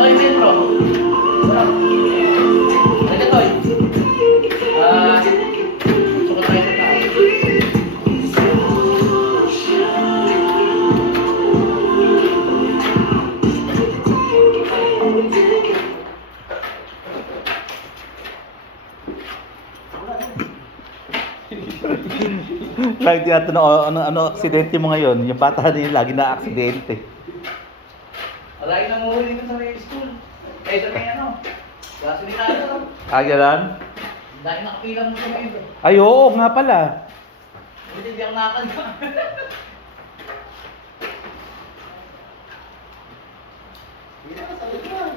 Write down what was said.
Toy Metro. Sarap. Halika, Toy. Sukat tayo sa taas. Lagi tinatanong, ano aksidente mo ngayon? Yung bata din lagi na aksidente. Lagi nang uhuli dito sa may school. Sa may gasolinado. Agalan? Dahil nakapila mo sa may ito. Ay, oo nga pala. Hindi ako nakakanta. Hindi na, sa likod.